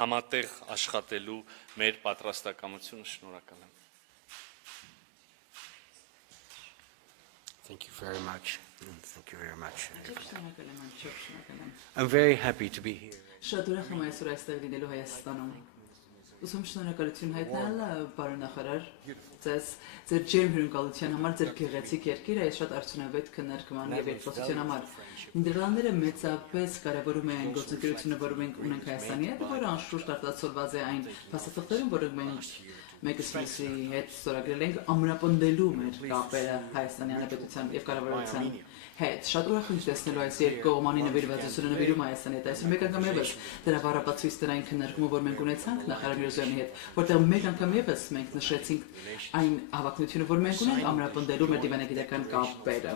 համատեղ աշխատելու մեր պատրաստակամությունը շնորհակալ եմ։ Thank you very much. Thank you very much. I'm very happy to be here. Շատ ուրախ եմ այսօր այստեղ լինելու Հայաստանում։ Ուսում շնորհակալություն հայտնել պարոն նախարար ձեր ջերմ հյուրընկալության համար, ձեր գեղեցիկ երկիրը այս շատ արդյունավետ քննարկման եւ երկխոսության համար։ Նիդերլանդները մեծապես կարևորում են այն գործընկերությունը, որը մենք ունենք Հայաստանի հետ, որը անշուշտ արտացոլված է այն փաստաթղթերում, որոնք մենք մեկսի հետ ստորագրել ենք ամրապնդելու մեր կապերը Հայաստանի Հանրապետության եւ կառավարության հետ։ Շատ ուրախ եմ տեսնելու այս երկկողմանի նվիրվածությունը նվիրում Հայաստանի հետ։ Այսօր մեկ անգամ եւս դրա բառապացույց դրային քննարկումը, որ մենք ունեցանք նախարար Միրզոյանի հետ, որտեղ մեկ անգամ եւս մենք նշեցինք այն հավակնությունը, որ մենք ունենք ամրապնդելու մեր դիվանագիտական կապերը։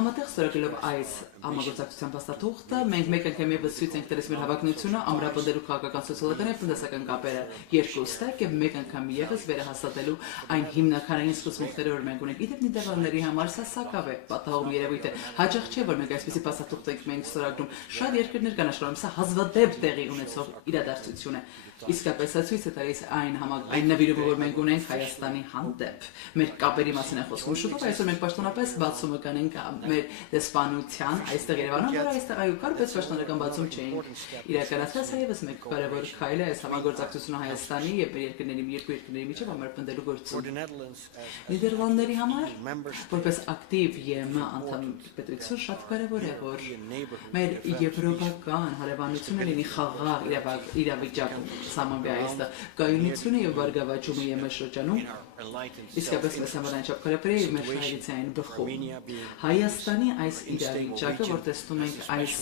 Համատեղ ստորագրելով այս համագործակցության փաստաթուղթը, մենք մեկ անգամ եւս ցույց ենք տալիս մեր հավակնությունը ամրապնդելու քաղաքական, սոցիալական եւ տնտեսական կապերը երկուստեք եւ մեկ անգամ եւս վերահաստատելու այն հիմնականային սկզբունքները, որ մենք ունենք։ Իդեպ Նիդերլանդների համար սա սակավ է պատահում երևույթ է։ Հաճախ չէ, որ մենք այսպիսի փաստաթուղթ ենք ստորագրում։ Շատ երկրներ կան աշխարհում, սա հազվադեպ տեղի ունեցող իրադարձություն է։ Իսկապես սա ցույց է տալիս այն նվիրումը, որ մենք ունենք Հայաստանի հանդեպ։ Մեր կապերի մասին է խոսքում։ Շուտով այսօր մենք պաշտոնապես բացումը կանենք մեր դեսպանության այստեղ Երևանում, որ այստեղ այո կար, բայց պաշտոնական բացում չէին իրականացրել։ Սա ևս մեկ կարևոր քայլ է այս համագործակցությունը Հայաստանի եւ մեր երկու երկրների միջեւ ամրապնդելու գործում։ Նիդերլանդների համար որպես ակտիվ ԵՄ անդամ պետություն շատ կարևոր է, որ մեր եվրոպական հարևանությունը լինի խաղաղ իրավիճակում սահմանվի այստեղ կայունությունը եւ բարգավաճումը ԵՄ շրջանում իսկապես մեզ համար անչափ կարևոր է եւ մեր շահերից բխում։ Հայաստանի այս իրավիճակը, որ տեսնում ենք այս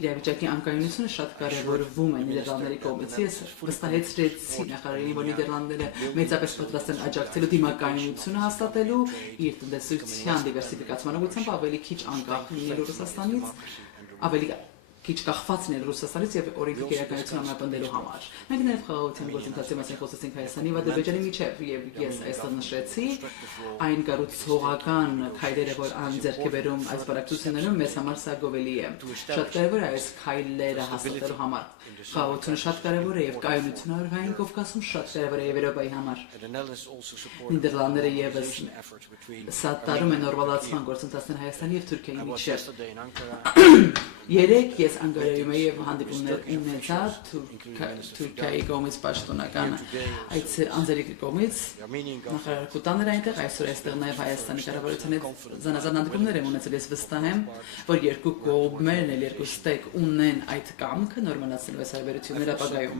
իրավիճակի անկայունությունը շատ կարևորվում է Նիդերլանդների կողմից։ Ես վստահեցրեցի նախարարին, որ Նիդերլանդները մեծապես պատրաստ են աջակցելու դիմակայունությունը հաստատելու իր տնտեսության դիվերսիֆիկացման ուղղությամբ ավելի քիչ անկախ լինելու Ռուսաստանից, ավելի քիչ կախված լինել Ռուսաստանից եւ օրենքի գերականություն ամրապնդելու համար։ Մենք նաեւ խաղաղության գործընթացի մասին խոսեցինք Հայաստանի եւ Ադրբեջանի միջեւ եւ ես այստեղ նշեցի այն կառուցողական քայլերը, որ անձեռք է բերում այս բարակցություններում, մեզ համար սա գովելի է։ Շատ կարեւոր է այս քայլերը հաստատելու համար։ Խաղաղությունը շատ կարեւոր է եւ կայունությունը Արևային Կովկասում շատ կարեւոր է Եվրոպայի համար։ Նիդերլանդները եւս սատարում են նորմալացման գործընթացներ Հայաստանի եւ Թուրքիայի միջեւ։ Երեք ես Անկարայում եւ հանդիպումներ ունեցա Թուրքիայի կողմից պաշտոնական այդ անձերի կողմից նախարար Կուտաներ այնտեղ այսօր այստեղ նաեւ Հայաստանի կառավարության հետ զանազան հանդիպումներ եմ ունեցել։ Ես վստահ եմ, որ երկու կողմերն էլ երկու ստեկ ունեն այդ կամքը նորմալացնելու այս հարաբերությունները ապագայում։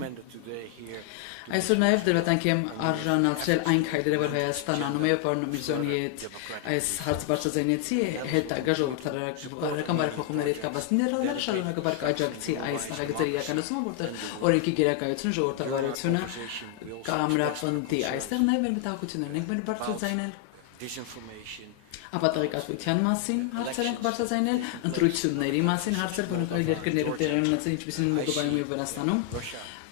Այսօր նաև դրվատանքի եմ արժանացրել այն քայլերը, որ Հայաստան անում է պարոն Միրզոյանի հետ այս հարցը բարձրացնեցի հետագա ժողովրդական բարեփոխումների հետ կապված Նիդերլանդները շարունակաբար կաջակցի այս նախագծերի իրականացումը, որտեղ օրենքի գերակայությունը, ժողովրդավարությունը կամրապնդի։ Այստեղ նաև մեր մտահոգություններն ենք մեր բարձրացնել ապատեղեկատվության մասին հարցեր ենք բարձրացնել, ընտրությունների մասին հարցեր, որոնք այլ երկրներում տեղի ունեցել, ինչպիսին Մոլդովայում եւ Վրաստանում։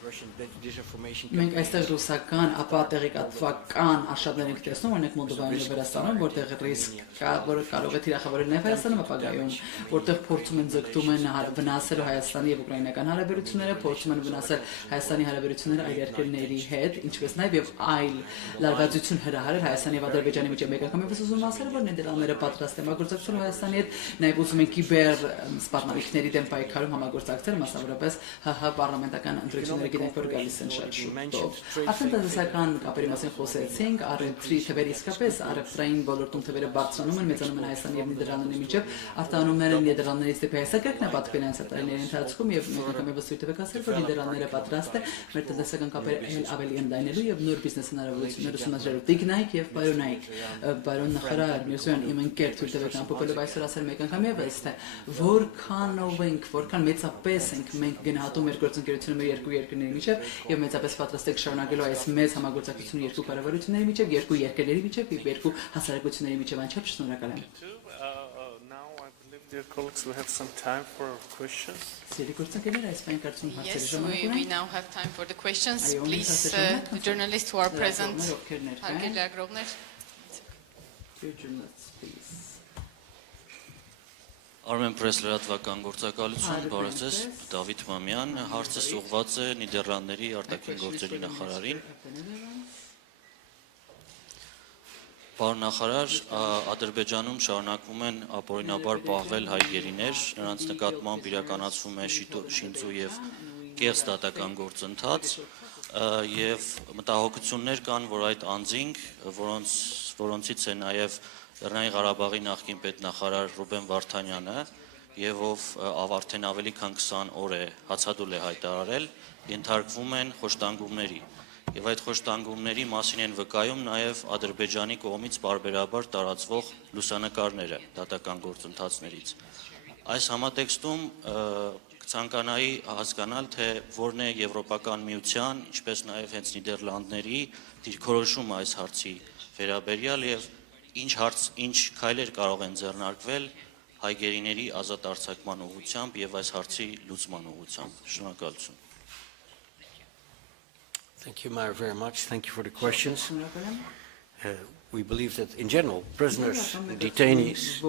Մենք այստեղ ռուսական ապատեղեկատվական արշավներ ենք տեսնում, օրինակ Մոլդովայում եւ Վրաստանում, որտեղ ռիսկ կա, որը կարող է թիրախավորել նաեւ Հայաստանում ապագայում, որտեղ փորձում են ձգտում են վնասել Հայաստանի եւ ուկրաինական հարաբերությունները, փորձում են վնասել Հայաստանի հարաբերությունները այլ երկրների հետ, ինչպես նաեւ եւ այլ լարվածություն հրահարել Հայաստանի եւ Ադրբեջանի միջեւ։ Մեկ անգամ եւս ուզում ասել, որ Նիդերլանդները պատրաստ են համագործակցել Հայաստանի հետ, նաեւ ուզում են կիբեր սպառնալիքների դեմ պայքարում համագործակցել, մասնավորապես ՀՀ պարլամենտական ընտրությունների գիտենք, որ գալիս են շատ շուտով։ Արդեն տնտեսական կապերի մասին խոսեցինք, առևտրի թվերը իսկապես առևտրային ոլորտում թվերը բարձրանում են, մեծանում են Հայաստանի եւ Նիդերլանդների միջեւ, արտահանումները Նիդերլանդներից դեպի Հայաստան կրկնապատկվել են տարիների ընթացքում եւ մեկ անգամ եւս ցույց տվեք ասել, որ Նիդերլանդները պատրաստ է մեր տնտեսական կապերը ավելի ընդլայնելու եւ նոր բիզնես հնարավորություններ ուսումնասիրելու։ Տիկնայք եւ պարոնայք, պարոն նախարար Միրզոյան, իմ ընկեր ցույց տվեք ամփոփելով այսօր ասել մեկ անգամ եւս թե որքանով ենք, որքան մեծապես ենք մենք գնահատում մեր գործընկերությունը մեր երկու երկրների միջև եւ մեծապես պատրաստ եք շարունակելու այս մեծ համագործակցությունը երկու կառավարությունների միջև, երկու երկրների միջև եւ երկու հասարակությունների միջև։ Անչափ շնորհակալ եմ։ Dear colleagues, we have some time for questions. Yes, we now have time for the questions. Please, the journalists who are present. Dear journalists, please. Armen Press լրատվական գործակալություն, բարև ձեզ, Դավիթ Մամյան, հարցս ուղղված է Նիդերլանդների արտաքին գործերի նախարարին։ Պարոն նախարար, Ադրբեջանում շարունակվում են ապօրինաբար պահվել հայ գերիներ, նրանց նկատմամբ իրականացվում է շինծու եւ կեղծ դատական գործընթաց եւ մտահոգություններ կան, որ այդ անձինք, որոնցից է նաեւ Լեռնային Ղարաբաղի նախկին պետնախարար Ռուբեն Վարդանյանը եւ ով արդեն ավելի քան 20 օր է հացադուլ է հայտարարել, ենթարկվում են խոշտանգումների եւ այդ խոշտանգումների մասին են վկայում նաեւ Ադրբեջանի կողմից բարբերաբար տարածվող լուսանկարները դատական գործընթացներից։ Այս համատեքստում կցանկանայի հասկանալ, թե որն է Եվրոպական միության, ինչպես նաեւ հենց Նիդերլանդների դիրքորոշումը այս հարցի վերաբերյալ եւ ինչ քայլեր կարող են ձեռնարկվել հայ գերիների ազատ արձակման ուղղությամբ եւ այս հարցի լուծման ուղղությամբ։ Շնորհակալություն։ Thank you, Mayor, very much. Thank you for the questions. Շնորհակալ եմ։ We believe that in general, prisoners, detainees